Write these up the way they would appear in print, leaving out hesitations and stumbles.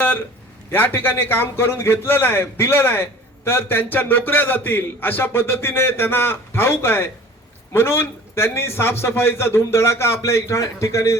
तर या ठिकाणी काम करून घेतलं नाही, दिलं नाही तर त्यांच्या नोकऱ्या जातील अशा पद्धतीने त्यांना ठाऊक आहे. म्हणून त्यांनी साफसफाईचा धूमधडाका आपल्या ठिकाणी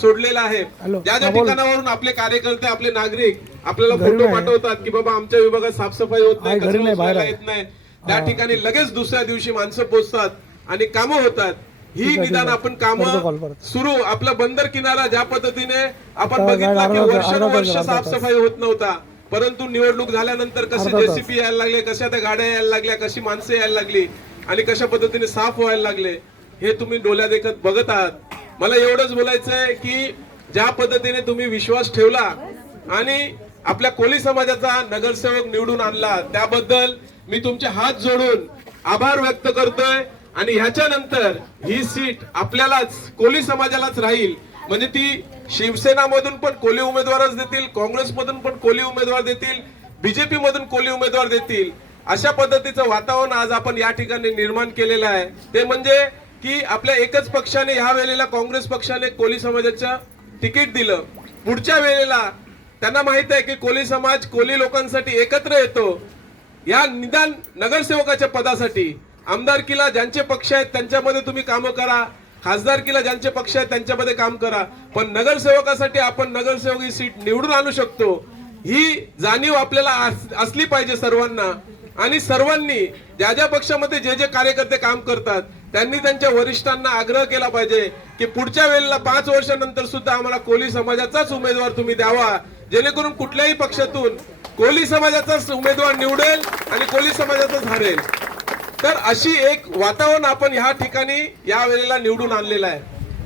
सोडलेला आहे. ज्या ज्या ठिकाणावरून आपले कार्यकर्ते, आपले नागरिक आपल्याला फोटो पाठवतात की बाबा आमच्या विभागात साफसफाई होत नाही, कचरा उचलायला येत नाही, त्या ठिकाणी लगेच दुसऱ्या दिवशी माणसं पोहोचतात आणि कामं होतात. ही निदान आपण कामं सुरू, आपला बंदर किनारा ज्या पद्धतीने आपण बघितला की वर्षानुवर्ष साफसफाई होत नव्हता, परंतु निवडणूक झाल्यानंतर कसे जेसीपी यायला लागले, कशा त्या गाड्या यायला लागल्या, कशी माणसं यायला लागली आणि कशा पद्धतीने साफ व्हायला लागले, हे तुम्ही डोळ्या देखत बघत आहात. मला एवढंच बोलायचंय की ज्या पद्धतीने तुम्ही विश्वास ठेवला आणि आपल्या कोळी समाजाचा नगरसेवक निवडून आणला, त्याबद्दल मी तुमचे हात जोडून आभार व्यक्त करतोय. आणि ह्याच्यानंतर ही सीट आपल्यालाच, कोळी समाजालाच राहील. म्हणजे ती शिवसेना मधून पण कोळी उमेदवारच देतील, काँग्रेस मधून पण कोळी उमेदवार देतील, बीजेपी मधून कोळी उमेदवार देतील. अशा पद्धतीचं वातावरण आज आपण या ठिकाणी निर्माण केलेलं आहे. ते म्हणजे की आपल्या एकच पक्षाने, ह्या वेळेला काँग्रेस पक्षाने कोळी समाजाचं तिकीट दिलं. पुढच्या वेळेला त्यांना माहित आहे की कोळी समाज कोळी लोकांसाठी एकत्र येतो. या निदान नगरसेवकाच्या पदासाठी, आमदारकीला ज्यांचे पक्ष आहेत त्यांच्यामध्ये तुम्ही कामं करा, खासदारकीला ज्यांचे पक्ष आहेत त्यांच्यामध्ये काम करा, पण नगरसेवकासाठी आपण नगरसेवक ही सीट निवडून आणू शकतो, ही जाणीव आपल्याला असली पाहिजे सर्वांना. आणि सर्वांनी ज्या ज्या पक्षामध्ये जे जे कार्यकर्ते काम करतात त्यांनी त्यांच्या वरिष्ठांना आग्रह केला पाहिजे की पुढच्या वेळेला 5 वर्षानंतर सुद्धा आम्हाला कोळी समाजाचाच उमेदवार तुम्ही द्यावा, जेणेकरून कुठल्याही पक्षातून कोळी समाजाचाच उमेदवार निवडेल आणि कोळी समाजाचाच हरेल. तर अशी एक वातावरण आपण ह्या ठिकाणी या वेळेला निवडून आणलेलं आहे.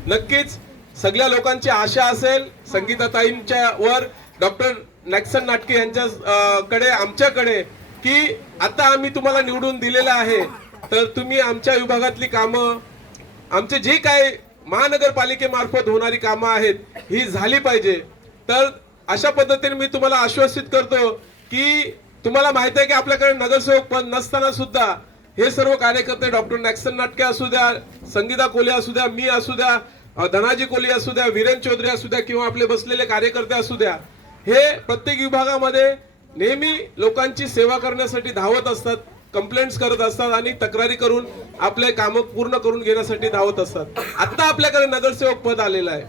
नक्कीच सगळ्या लोकांची आशा असेल संगीताताईंच्या वर, डॉक्टर नॅक्सन नाटके यांच्याकडे, आमच्याकडे, की आता आम्ही तुम्हाला निवडून दिलेलं आहे तर तुम्ही आमच्या विभागातली कामं, आमचे जे काय महानगरपालिकेमार्फत होणारी कामं आहेत ही झाली पाहिजे. तर अशा पद्धतीने मी तुम्हाला आश्वासित करतो की तुम्हाला माहिती आहे की आपल्याकडे नगरसेवक पद नसताना सुद्धा हे सर्व कार्यकर्ते, डॉक्टर नॅक्सन नाटके असू द्या, संगीता कोले असू द्या, मी असू द्या, धनाजी कोले असू द्या, वीरेन चौधरी असू द्या किंवा आपले बसलेले कार्यकर्ते असू द्या, हे प्रत्येक विभागामध्ये नेहमी लोकांची सेवा करण्यासाठी धावत असतात, कंप्लेंट्स करत असतात आणि तक्रारी करून आपले कामं पूर्ण करून घेण्यासाठी धावत असतात. आता आपल्याकडे नगरसेवक पद आलेलं आहे,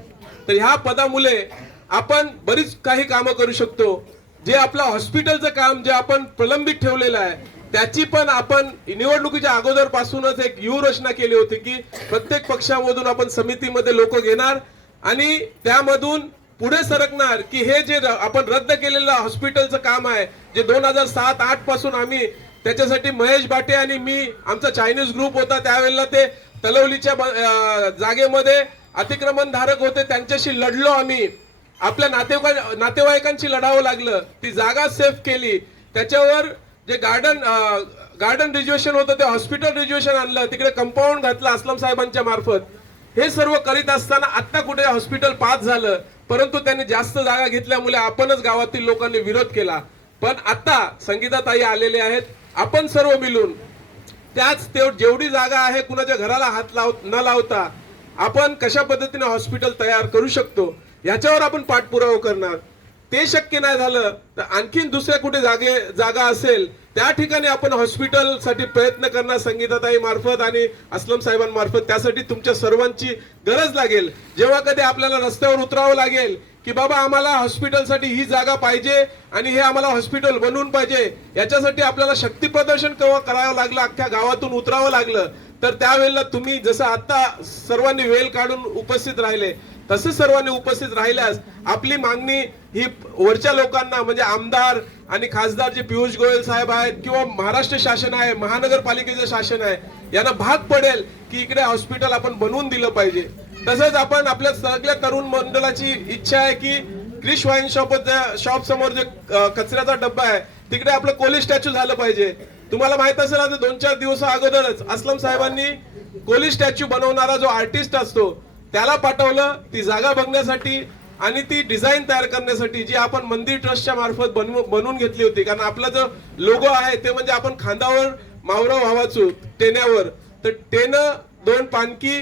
तर ह्या पदामुळे आपण बरीच काही कामं करू शकतो. जे आपलं हॉस्पिटलचं काम जे आपण प्रलंबित ठेवलेलं आहे त्याची पण आपण निवडणुकीच्या अगोदर पासूनच एक व्यूहरचना केली होती की प्रत्येक पक्षामधून आपण समितीमध्ये लोक घेणार आणि त्यामधून पुढे सरकणार की हे जे आपण रद्द केलेलं हॉस्पिटलचं काम आहे, जे 2007-8 पासून आम्ही त्याच्यासाठी महेश बाटे आणि मी, आमचा चायनीज ग्रुप होता त्यावेळेला, ते तलवलीच्या जागेमध्ये अतिक्रमण धारक होते त्यांच्याशी लढलो आम्ही, आपल्या नातेवाईकांशी लढावं लागलं, ती जागा सेफ केली, त्याच्यावर जे गार्डन रिजर्वेशन होतं ते हॉस्पिटल रिजर्वेशन आणलं, तिकडे कंपाऊंड घातलं अस्लम साहेबांच्या मार्फत. हे सर्व करीत असताना आता कुठे हॉस्पिटल पास झालं, परंतु त्यांनी जास्त जागा घेतल्यामुळे आपणच गावातील लोकांनी विरोध केला. पण आता संगीताताई आलेले आहेत, आपण सर्व मिळून त्याच जेवढी जागा आहे कुणाच्या घराला हात न लावता आपण कशा पद्धतीने हॉस्पिटल तयार करू शकतो याच्यावर आपण पाठपुरावा करणार. ते शक्य नाही झालं तर आणखीन दुसऱ्या कुठे जागा असेल त्या ठिकाणी आपण हॉस्पिटल साठी प्रयत्न करणार संगीताताई मार्फत आणि अस्लम साहेबांमार्फत. त्यासाठी तुमच्या सर्वांची गरज लागेल. जेव्हा कधी आपल्याला रस्त्यावर उतरावं लागेल की बाबा आम्हाला हॉस्पिटलसाठी ही जागा पाहिजे आणि हे आम्हाला हॉस्पिटल बनवून पाहिजे, याच्यासाठी आपल्याला शक्ती प्रदर्शन करावं लागलं, अख्ख्या गावातून उतरावं लागलं, तर त्यावेळेला तुम्ही जसं आता सर्वांनी वेळ काढून उपस्थित राहिले तसे सर्वांनी उपस्थित राहिल्यास आपली मागणी ही वरच्या लोकांना म्हणजे आमदार आणि खासदार जे पियुष गोयल साहेब आहेत किंवा महाराष्ट्र शासन आहे, महानगरपालिकेचं शासन आहे, यांना भाग पडेल की इकडे हॉस्पिटल आपण बनवून दिलं पाहिजे. तसंच आपण आपल्या सगळ्या तरुण मंडळाची इच्छा आहे की क्रिश वाईन शॉप समोर जे कचऱ्याचा डब्बा आहे तिकडे आपलं कोली स्टॅच्यू झालं पाहिजे. तुम्हाला माहित असेल आता 2-4 दिवस अगोदरच अस्लम साहेबांनी कोली स्टॅच्यू बनवणारा जो आर्टिस्ट असतो त्याला पाठवलं ती जागा बघण्यासाठी आणि ती डिझाईन तयार करण्यासाठी, जी आपण मंदिर ट्रस्टच्या मार्फत बनवून घेतली होती. कारण आपला जो लोगो आहे ते म्हणजे आपण खांदावर मावरा व्हावाचो टेन्यावर, तर टेनं 2 पानकी,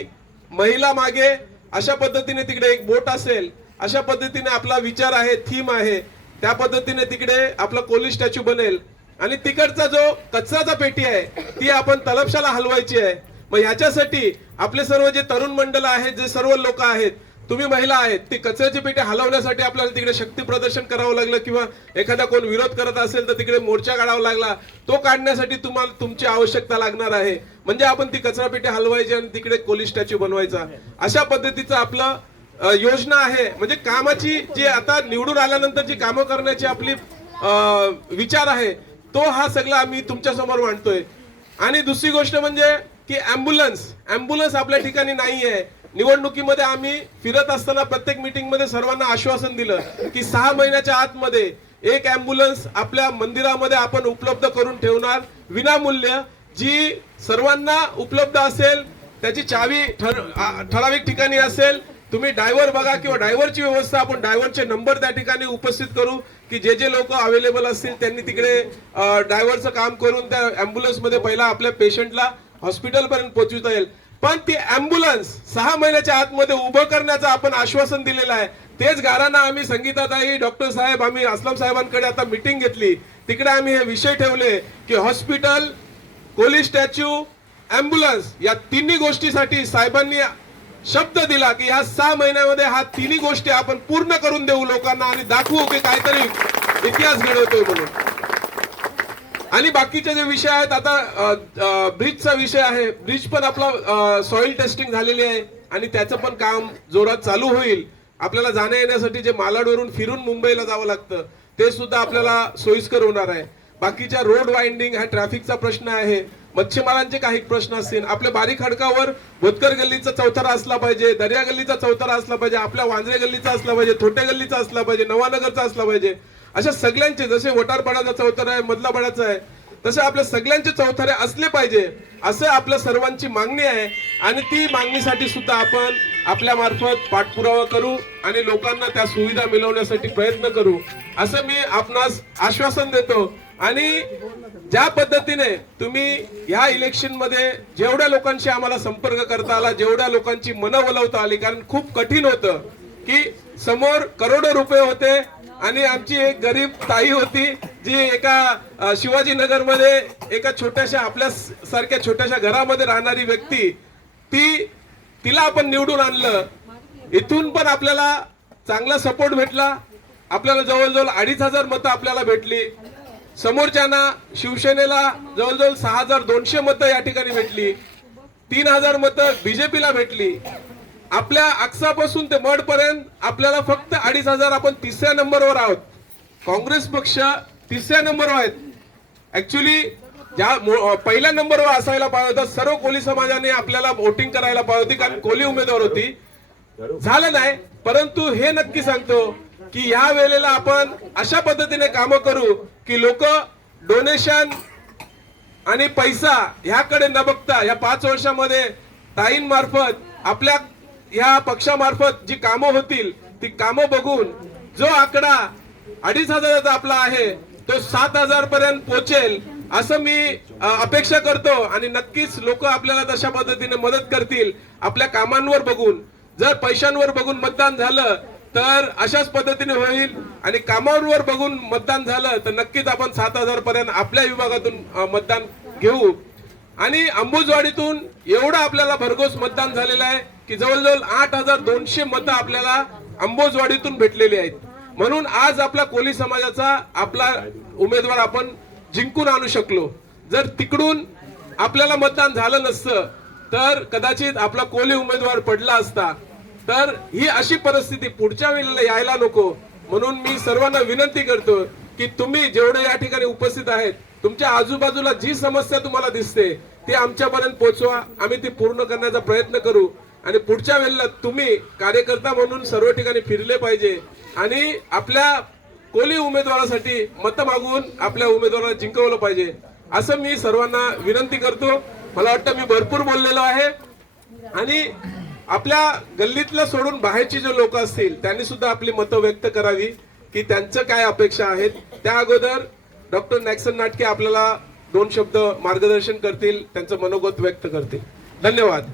महिला मागे, अशा पद्धतीने तिकडे एक बोट असेल, अशा पद्धतीने आपला विचार आहे, थीम आहे. त्या पद्धतीने तिकडे आपला कोली स्टॅच्यू बनेल आणि तिकडचा जो कचराचा पेटी आहे ती आपण तलपशाला हलवायची आहे. मग ह्याच्यासाठी आपले सर्व जे तरुण मंडळ आहेत, जे सर्व लोक आहेत, तुम्ही महिला आहेत, ती कचऱ्याची पेटी हलवण्यासाठी आपल्याला तिकडे शक्ती प्रदर्शन करावं लागलं किंवा एखादा कोण विरोध करत असेल तर तिकडे मोर्चा काढावा लागला. तो काढण्यासाठी तुम्हाला तुमची आवश्यकता लागणार आहे. म्हणजे आपण ती कचरा पेटी हलवायची आणि तिकडे कोली स्टॅच्यू बनवायचा. अशा पद्धतीचं आपलं योजना आहे. म्हणजे कामाची जी आता निवडून आल्यानंतर जी कामं करण्याची आपली विचार आहे तो हा सगळा आम्ही तुमच्या समोर मांडतोय. आणि दुसरी गोष्ट म्हणजे की ॲम्ब्युलन्स आपल्या ठिकाणी नाही आहे. निवडणुकीमध्ये आम्ही फिरत असताना प्रत्येक मीटिंग मध्ये सर्वांना आश्वासन दिलं की 6 महिन्याच्या आतमध्ये एक ॲम्ब्युलन्स आपल्या मंदिरामध्ये आपण उपलब्ध करून ठेवणार विनामूल्य, जी सर्वांना उपलब्ध असेल. त्याची चावी ठराविक ठिकाणी असेल. तुम्ही ड्रायव्हर बघा किंवा ड्रायव्हरची व्यवस्था, आपण ड्रायव्हरचे नंबर त्या ठिकाणी उपस्थित करू की जे लोक अवेलेबल असतील त्यांनी तिकडे ड्रायव्हरचं काम करून त्या ॲम्ब्युलन्स मध्ये पहिला आपल्या पेशंटला हॉस्पिटल पर्यंत पोहोचवता येईल. पण ती ॲम्ब्युलन्स 6 महिन्याच्या आतमध्ये उभं करण्याचं आपण आश्वासन दिलेलं आहे. तेच गारांना आम्ही संगीताताई, डॉक्टर साहेब, आम्ही असलम साहेबांकडे आता मीटिंग घेतली. तिकडे आम्ही हे विषय ठेवले की हॉस्पिटल, कोली स्टॅच्यू, ॲम्ब्युलन्स या तिन्ही गोष्टीसाठी साहेबांनी शब्द दिला की ह्या 6 महिन्यामध्ये हा तिन्ही गोष्टी आपण पूर्ण करून देऊ लोकांना आणि दाखवू की काहीतरी इतिहास घडवतोय म्हणून. आणि बाकीचे जे विषय आहेत, आता ब्रिजचा विषय आहे. ब्रिज पण आपला सॉइल टेस्टिंग झालेली आहे आणि त्याचं पण काम जोरात चालू होईल. आपल्याला जाण्या येण्यासाठी जे मालाडवरून फिरून मुंबईला जावं लागतं ते सुद्धा आपल्याला सोयीस्कर होणार आहे. बाकीच्या रोड वाइंडिंग, हा ट्रॅफिकचा प्रश्न आहे. मच्छीमारांचे काही प्रश्न असतील. आपल्या बारीक खडकावर भोतकर गल्लीचा चौथरा असला पाहिजे, दर्या गल्लीचा चौथरा असला पाहिजे, आपल्या वांद्रे गल्लीचा असला पाहिजे, थोटे गल्लीचा असला पाहिजे, नवानगरचा असला पाहिजे. अशा सगळ्यांचे, जसे वटारपाडाचा चौथरा आहे, मधला पाडाचा आहे, तसे आपल्या सगळ्यांचे चौथरे असले पाहिजे असं आपल्या सर्वांची मागणी आहे. आणि ती मागणीसाठी सुद्धा आपण आपल्या मार्फत पाठपुरावा करू आणि लोकांना त्या सुविधा मिळवण्यासाठी प्रयत्न करू असं मी आपणास आश्वासन देतो. आणि ज्या पद्धतीने तुम्ही ह्या इलेक्शन मध्ये जेवढ्या लोकांशी आम्हाला संपर्क करता आला, जेवढ्या लोकांची मनं वळवता आली, कारण खूप कठीण होतं की समोर करोडो रुपये होते आणि आमची एक गरीब ताई होती जी एका शिवाजीनगर मध्ये एका छोट्याशा, आपल्या सारख्या छोट्याशा घरामध्ये राहणारी व्यक्ती, तिला आपण निवडून आणलं. इथून पण आपल्याला चांगला सपोर्ट भेटला. आपल्याला जवळजवळ 2,500 मतं आपल्याला भेटली. समोरच्यांना शिवसेनेला जवळजवळ 6,200 मतं या ठिकाणी भेटली. 3,000 मतं बीजेपीला भेटली. आपल्या अक्सापासून ते मड पर्यंत आपल्याला फक्त 2,500. आपण 3ऱ्या नंबरवर आहोत. काँग्रेस पक्ष 3ऱ्या नंबरवर आहेत. ऍक्च्युली ज्या पहिल्या नंबरवर असायला पाहिजे होता, सर्व कोली समाजाने आपल्याला वोटिंग करायला पाहिजे होती कारण कोली उमेदवार होती. झालं नाही. परंतु हे नक्की सांगतो की या वेळेला आपण अशा पद्धतीने कामं करू की लोक डोनेशन आणि पैसा ह्याकडे न बघता या 5 वर्षामध्ये ताईंमार्फत, आपल्या या पक्षामार्फत जी कामं होतील ती कामं बघून जो आकडा 2,500 आपला आहे तो 7,000 पर्यंत पोहोचेल असं मी अपेक्षा करतो. आणि नक्कीच लोक आपल्याला तशा पद्धतीने मदत करतील आपल्या कामांवर बघून. जर पैशांवर बघून मतदान झालं तर अशाच पद्धतीने होईल आणि कामांवर बघून मतदान झालं तर नक्कीच आपण 7,000 पर्यंत आपल्या विभागातून मतदान घेऊ. आणि अंबुजवाडीतून एवढं आपल्याला भरघोस मतदान झालेलं आहे की जवळजवळ 8,200 मतं आपल्याला अंबुजवाडीतून भेटलेली आहेत. म्हणून आज आपला कोली समाजाचा आपला उमेदवार आपण जिंकून आणू शकलो. जर तिकडून आपल्याला मतदान झालं नसतं तर कदाचित आपला कोली उमेदवार पडला असता. तर ही अशी परिस्थिती पुढच्या वेळेला यायला नको. म्हणून मी सर्वांना विनंती करतो की तुम्ही जेवढे या ठिकाणी उपस्थित आहेत, तुमच्या आजूबाजूला जी समस्या तुम्हाला दिसते ती आमच्यापर्यंत पोहोचवा. आम्ही ती पूर्ण करण्याचा प्रयत्न करू. आणि पुढच्या वेळेला तुम्ही कार्यकर्ता म्हणून सर्व ठिकाणी फिरले पाहिजे आणि आपल्या कोली उमेदवारासाठी मत मागून आपल्या उमेदवाराला जिंकवलं पाहिजे असं मी सर्वांना विनंती करतो. मला वाटतं मी भरपूर बोललेलो आहे. आणि आपल्या गल्लीतलं सोडून बाहेरची जे लोक असतील त्यांनी सुद्धा आपली मतं व्यक्त करावी की त्यांचं काय अपेक्षा आहेत. त्या अगोदर डॉक्टर नॅक्सन नाटके आपल्याला 2 शब्द मार्गदर्शन करतील, त्यांचं मनोगत व्यक्त करतील. धन्यवाद.